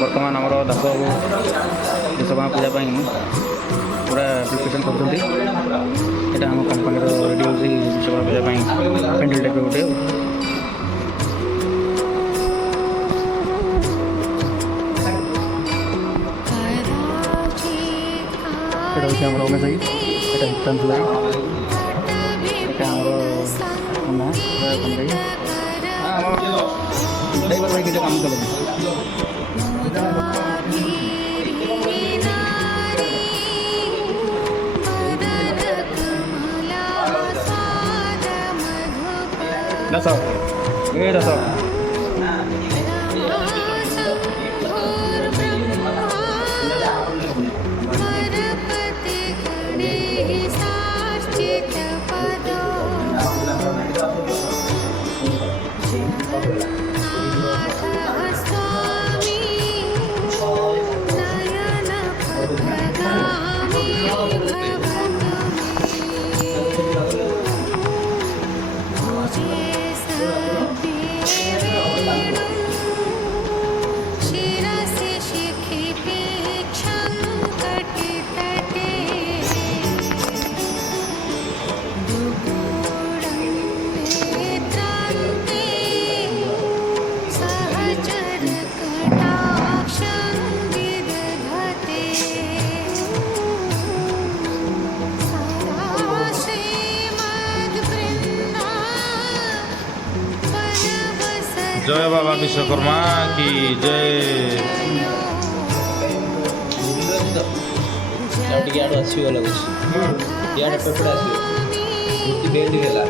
बर्तमान आमर दास बाबू देशमा पूजा पूरा प्रिपरेसन कर आम कंपानी रेडी हो देशमा पूजा पेंडल टाइप गोटे हूँ रमेश भाई यहाँ हितांशु भाई यहाँ ड्राइवर भाई किसी काम चलो दस ये दस जय बाबा विश्वकर्मा की जय। ଟିକେ ଆଡ଼ୁ ଆସିବ ଲାଗୁଛି ଇଆଡ଼େ ପେପଡ଼ ଆସିବ ଏମିତି ବେଲ୍ଟ ହେଲା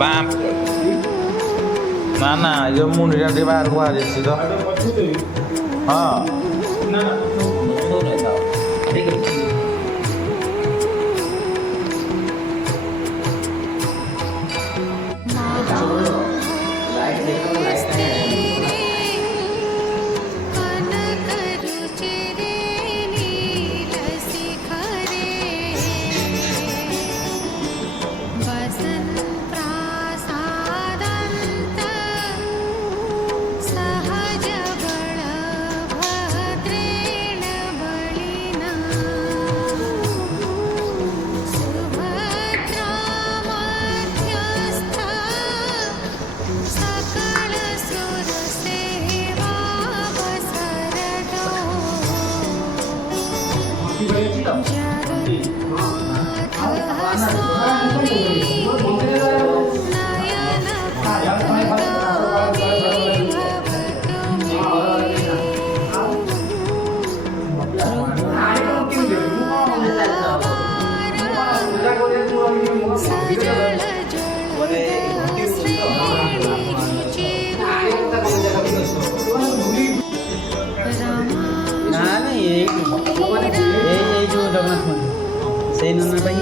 ବାମ୍ ନା ନା ଏ ମୁଣ୍ଡିଟା ଟିକେ ବାହାରକୁ ବାହାରି ଆସିଛି ତ ହଁ से नन्ना भाई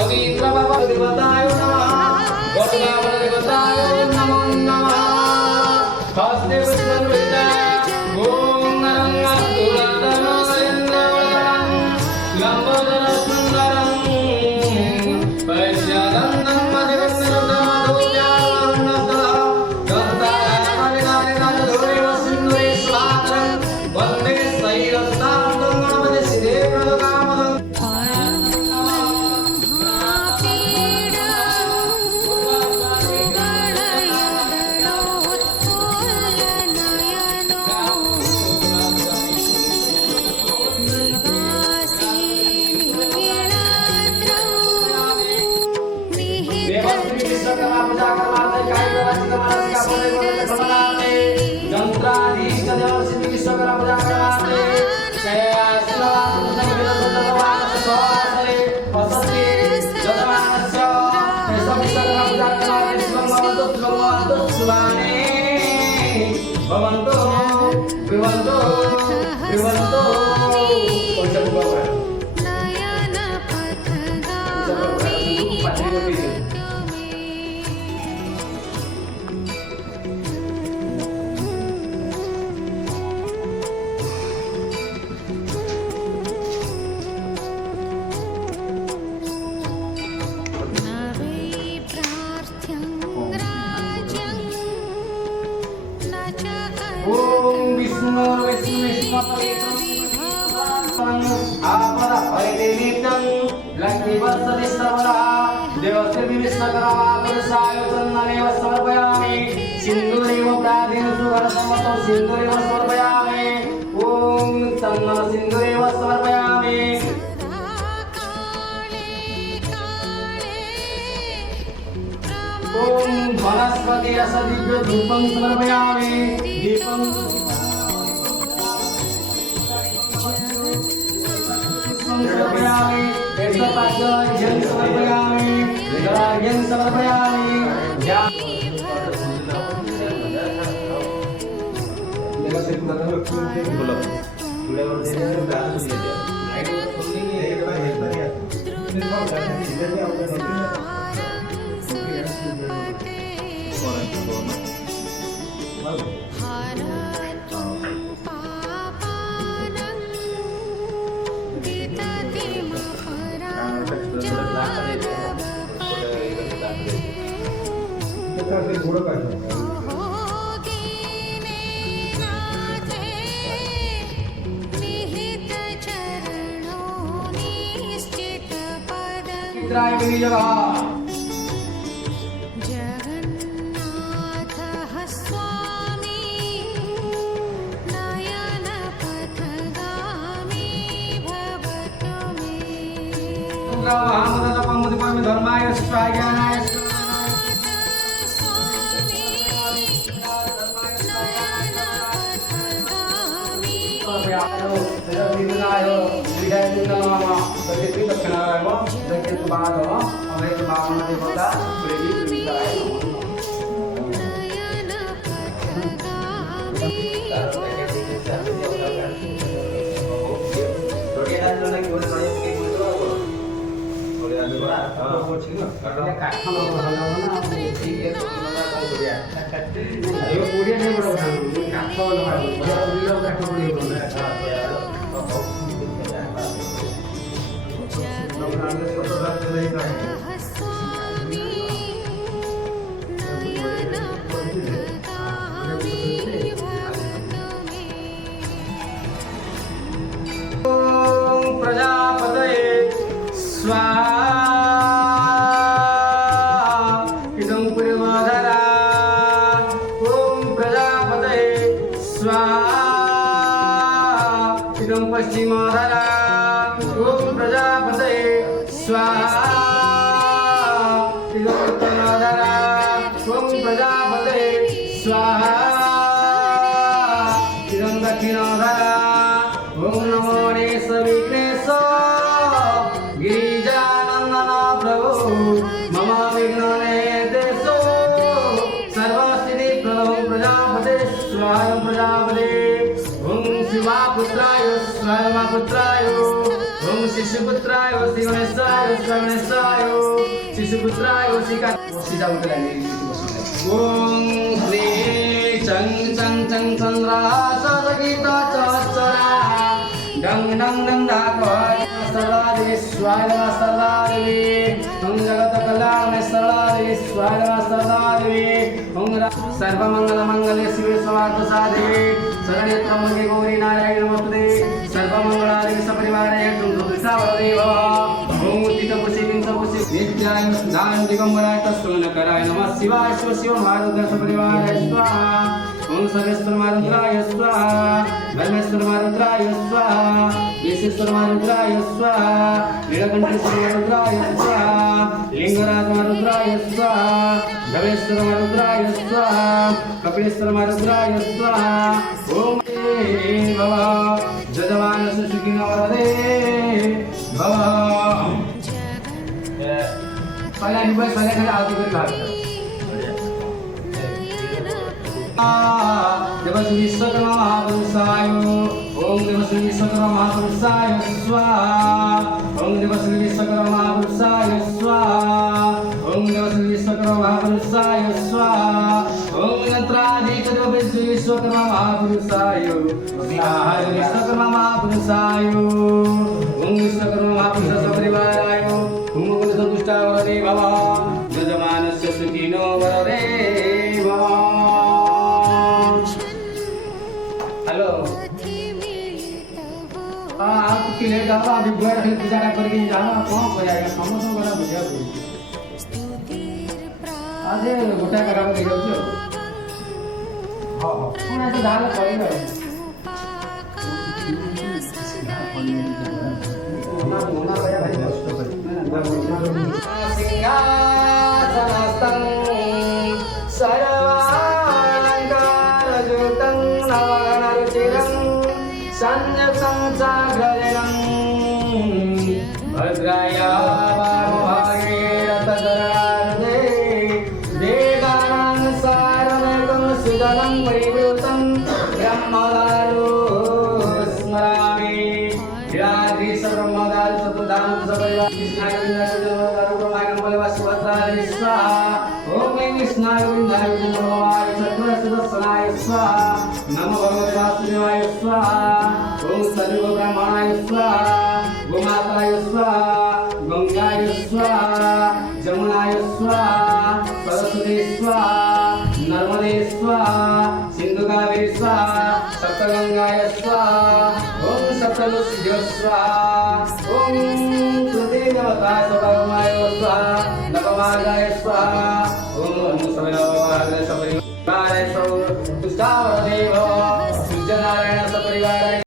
पवित्र बाबा देवताय नमः, गोदावरी देवताय नमो नमः। स्वाने भवन्तो विवन्तो विवन्तो ओम विष्णु आपदा हरिदेवीतं लक्ष्मी वत्सति श्रवणा देवस्य विष्णुकरा पुरुषाय चन्दनेव समर्पयामि सिन्दूरेव प्राधीन सुगरसमतो सिन्दूरेव समर्पयामि ओम चन्दन सिन्दूरेव समर्पयामि ओम वनस्पति रस दिव्य धूपं समर्पयामि दीपं समर्पयामि वेदपाठ्यं समर्पयामि विद्यार्घ्यं समर्पयामि चित्राय विजयः जगन्नाथः स्वामी नयनपथगामी भवतु मे रामदत्तपमुदिपमि धर्माय स्वाज्ञानाय स्वामी नयनपथगामी विघ्नाय विजयन्दनाम सत्यति दक्षिणाय दक्षिण बाधव अमृत बामन देवता प्रेमी प्रेमिकाय स्वामी नयनपथगामी भवतु मे ओम प्रजापतये स्वाहा इदं पुरमाधरा ओम प्रजापतये स्वाहा इदं पश्चिमाधरा ओम प्रजापतये स्वाहा इदं उत्तराधरा ओम प्रजापतये स्वाहा इदं दक्षिणाधरा ओम नमो विघ्नेश गिरिजानंदन प्रभु मम विघ्ननेदेशो सर्वसिद्धि प्रदो प्रजापते स्वायं प्रजापते ओम शिवापुत्राय स्वायमापुत्राय ओम शिशुपुत्राय शिवनेशाय श्रवणेशाय शिशुपुत्राय ओम श्री चंग चंग चंग चंद्रा सदगीता चरा डंग डंग डंग डाकोय सरदादेवी स्वाहा सरदादेवी ओम जगत कल्याण सरदादेवी स्वाहा सरदादेवी ओम सर्वमंगल मंगले शिवे सर्वार्थ साधे शरण्ये त्र्यंबके गौरी नारायणी नमोस्तुते सर्वमंगलानि सपरिवारे तुमदेव ओम तितपुषि पिंतपुषि नित्याय दान दिगंबराय तस्मन्नकराय नमः शिवाय शिव शिव भारत सपरिवाराय स्वाहा ओम सर्वेश्वर महारुद्राय स्वाहा धर्मेश्वर महारुद्राय स्वाहा विश्वेश्वर महारुद्राय स्वाहा नीलकंठेश्वर महारुद्राय स्वाहा लिंगराज महारुद्राय स्वाहा धवेश्वर महारुद्राय स्वाहा कपिलेश्वर महारुद्राय स्वाहा ओम भव जजमान सुखिनो वरदे भव पहला निबल पहले खाली आरती करी घालतात देवश्री विश्वकर्मा महापुरुषाय ओम देवश्री विश्वकर्मा महापुरुषाय स्वाहा ओम देवश्री विश्वकर्मा महापुरुषाय स्वाहा ओम देवश्री विश्वकर्मा महापुरुषाय स्वाहा ओम यंत्रादिकदेवश्री विश्वकर्मा महापुरुषाय स्वाहा विश्वकर्मा महापुरुषाय ओम विश्वकर्मा महापुरुष सपरिवाराय ओम गुण संतुष्टाय वरदे भव यजमानस्य सुखिनो वरदे भव। हेलो हाँ आप किले जाओ अभी बुआ रखे गुजारा करके जाना कौन हो जाएगा समझो बड़ा बुझा कोई आज गोटा करा के जाओ हां हां कौन ऐसे डाल पड़ेगा मोना भैया भाई कष्ट कर सिंहासनस्थं सर्वालंकारयुतं नवनरुचिरं संयुक्तं चाग्रजनं भद्राया वामभागे रतकरार्धे वेदानां सारमेकं सुदनं परिवृतं ब्रह्मदारो स्मरामि यादृश ब्रह्मदारो चतुर्धाम सपरिवार कृष्णाय विष्णुदारो ब्रह्माय नमः शिवाय स्वाहा ओम कृष्णाय विष्णुदारो ब्रह्माय चतुर्दशनाय स्वाहा नमो भगवते वासुदेवाय स्वाहा ओम सर्व ब्रह्मणाय स्वाहा गोमाताय स्वाहा गंगाय स्वाहा जमुनाय स्वाहा सरस्वती स्वाहा नर्मदे स्वाहा सिंधुकावेरी स्वाहा सप्तगंगाय स्वाहा ओम सप्तऋषिभ्यो स्वाहा ओम पृथ्वीदेवताय सौरभमाय स्वाहा नवमार्गाय स्वाहा ओम सविनवाय सपरिवाराय सौ तुष्टावदेव सूर्यनारायण सपरिवाराय